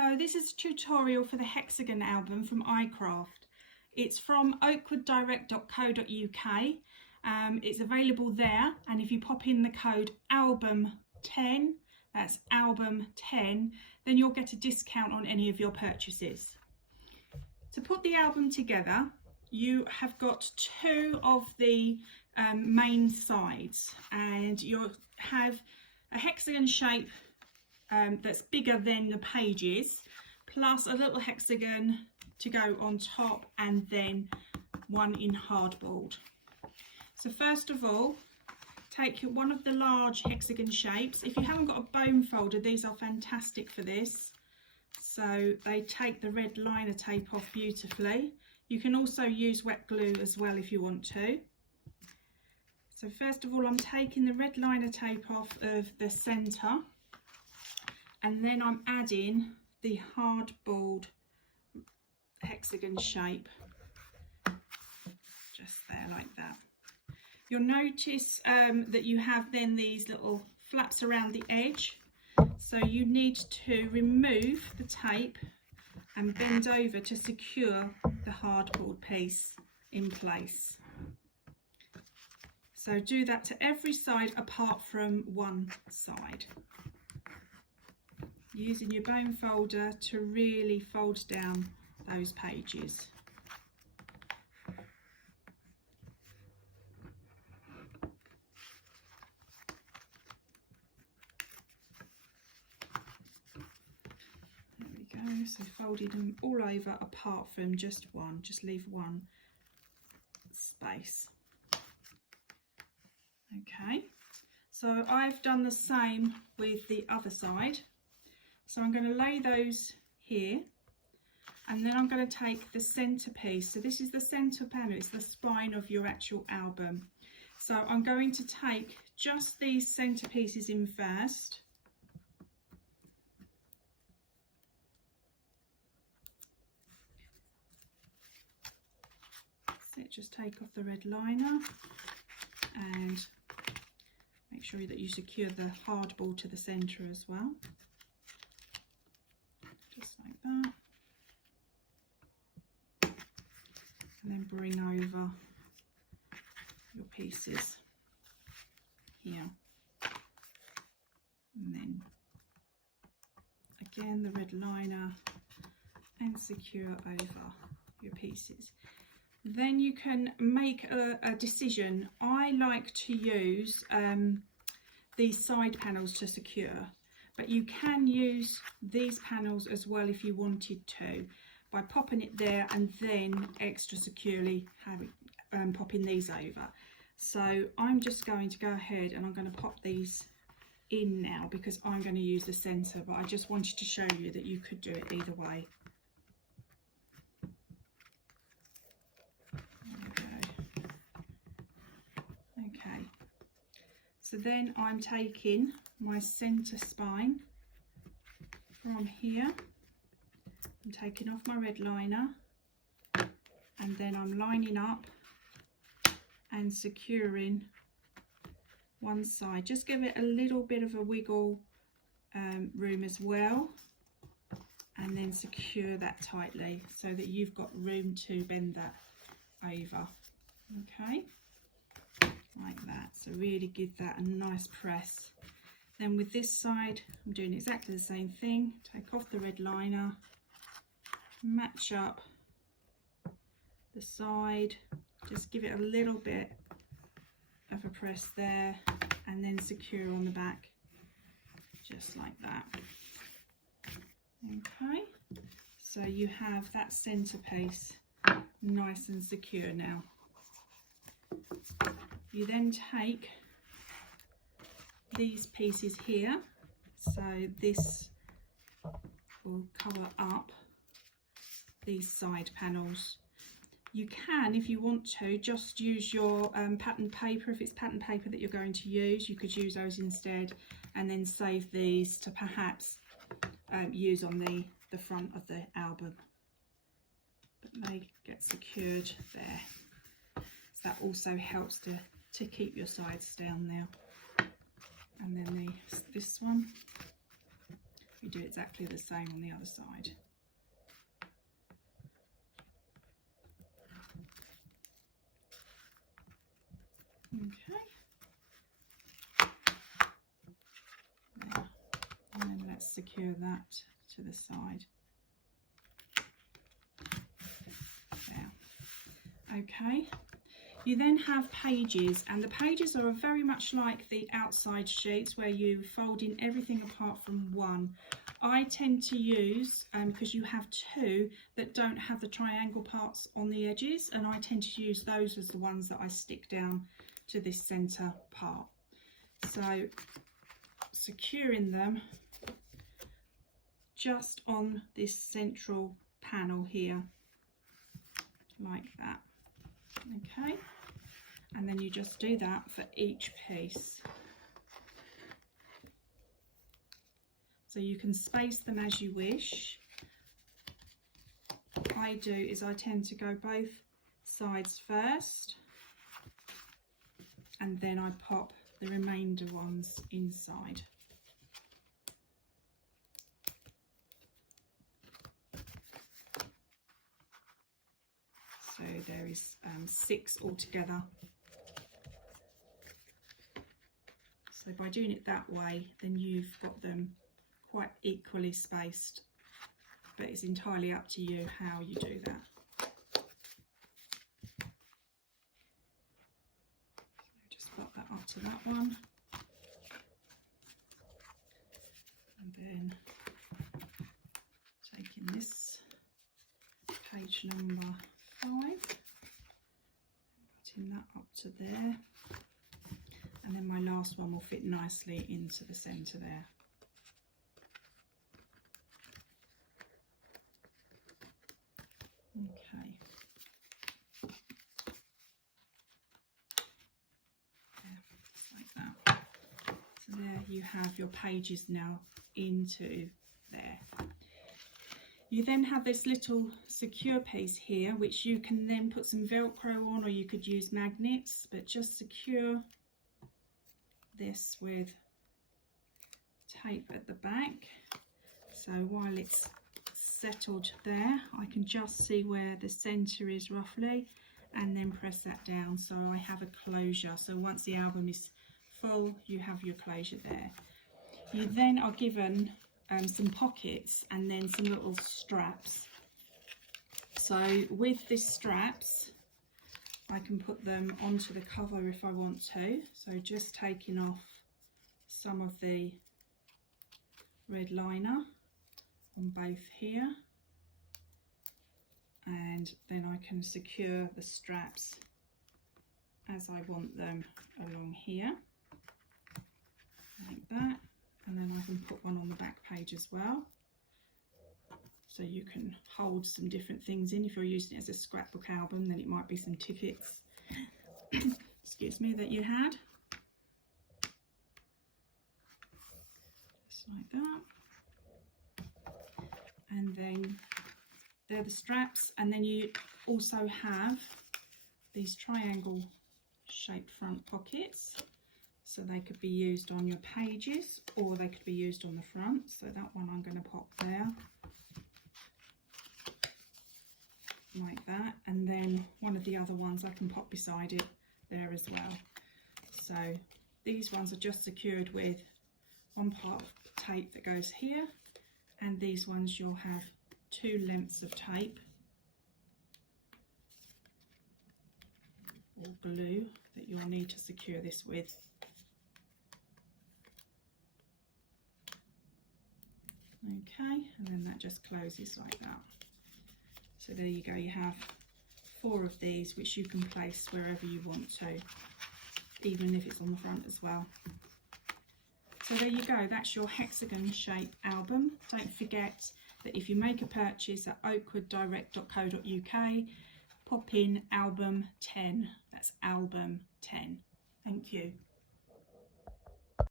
Hello, this is a tutorial for the Hexagram album from Icraft. It's from oakwooddirect.co.uk. It's available there, and if you pop in the code ALBUM10, that's ALBUM10, then you'll get a discount on any of your purchases. To put the album together, you have got two of the main sides, and you'll have a hexagon shape that's bigger than the pages, plus a little hexagon to go on top, and then one in hardboard. So first of all, take one of the large hexagon shapes. If you haven't got a bone folder, these are fantastic for this. So they take the red liner tape off beautifully. You can also use wet glue as well if you want to. So first of all, I'm taking the red liner tape off of the centre, and then I'm adding the hardboard hexagon shape just there like that. You'll notice that you have then these little flaps around the edge, so you need to remove the tape and bend over to secure the hardboard piece in place. So do that to every side apart from one side, using your bone folder to really fold down those pages. There we go, so folding them all over apart from just one, just leave one space. Okay, so I've done the same with the other side. So I'm going to lay those here, and then I'm going to take the centre piece. So this is the centre panel, it's the spine of your actual album. So I'm going to take just these centre pieces in first. That's it, just take off the red liner and make sure that you secure the hardboard to the centre as well. Just like that, and then bring over your pieces here, and then again the red liner and secure over your pieces. Then you can make a decision. I like to use these side panels to secure, but you can use these panels as well if you wanted to, by popping it there and then extra securely popping these over. So I'm just going to go ahead and I'm going to pop these in now because I'm going to use the centre, but I just wanted to show you that you could do it either way. There we go. Okay, so then I'm taking my centre spine from here, I'm taking off my red liner, and then I'm lining up and securing one side. Just give it a little bit of a wiggle room as well, and then secure that tightly so that you've got room to bend that over. Okay, like that. So really give that a nice press. Then with this side, I'm doing exactly the same thing. Take off the red liner, match up the side, just give it a little bit of a press there, and then secure on the back, just like that. Okay, so you have that centre piece nice and secure now. You then take these pieces here, so this will cover up these side panels. You can, if you want to, just use your pattern paper. If it's pattern paper that you're going to use, you could use those instead, and then save these to perhaps use on the front of the album. But they get secured there, so that also helps to keep your sides down now. And then this one, You do exactly the same on the other side. Okay. There. And then let's secure that to the side. There. Okay. You then have pages, and the pages are very much like the outside sheets where you fold in everything apart from one. I tend to use, because you have two that don't have the triangle parts on the edges, and I tend to use those as the ones that I stick down to this centre part. So securing them just on this central panel here, like that. Okay, and then you just do that for each piece. So you can space them as you wish. What I do is I tend to go both sides first, and then I pop the remainder ones inside. So there is 6 altogether. So by doing it that way, then you've got them quite equally spaced, but it's entirely up to you how you do that. So just pop that up to that one, and then taking this page number 5, putting that up to there, and then my last one will fit nicely into the centre there. Okay. There, just like that. So there you have your pages now into there. You then have this little secure piece here, which you can then put some Velcro on, or you could use magnets, but just secure this with tape at the back. So while it's settled there, I can just see where the centre is roughly, and then press that down so I have a closure. So once the album is full, you have your closure there. You then are given some pockets and then some little straps. So with these straps, I can put them onto the cover if I want to. So just taking off some of the red liner on both here, and then I can secure the straps as I want them along here, like that. And then I can put one on the back page as well, so you can hold some different things in. If you're using it as a scrapbook album, then it might be some tickets excuse me, that you had, just like that. And then they're the straps, and then you also have these triangle shaped front pockets, so they could be used on your pages or they could be used on the front. So that one I'm going to pop there like that, and then one of the other ones I can pop beside it there as well. So these ones are just secured with one part of tape that goes here, and these ones you'll have 2 lengths of tape or glue that you'll need to secure this with. Okay, and then that just closes like that. So there you go, you have 4 of these which you can place wherever you want to, even if it's on the front as well. So there you go, that's your hexagon shape album. Don't forget that if you make a purchase at oakwoodddirect.co.uk, pop in album 10, that's album 10. Thank you.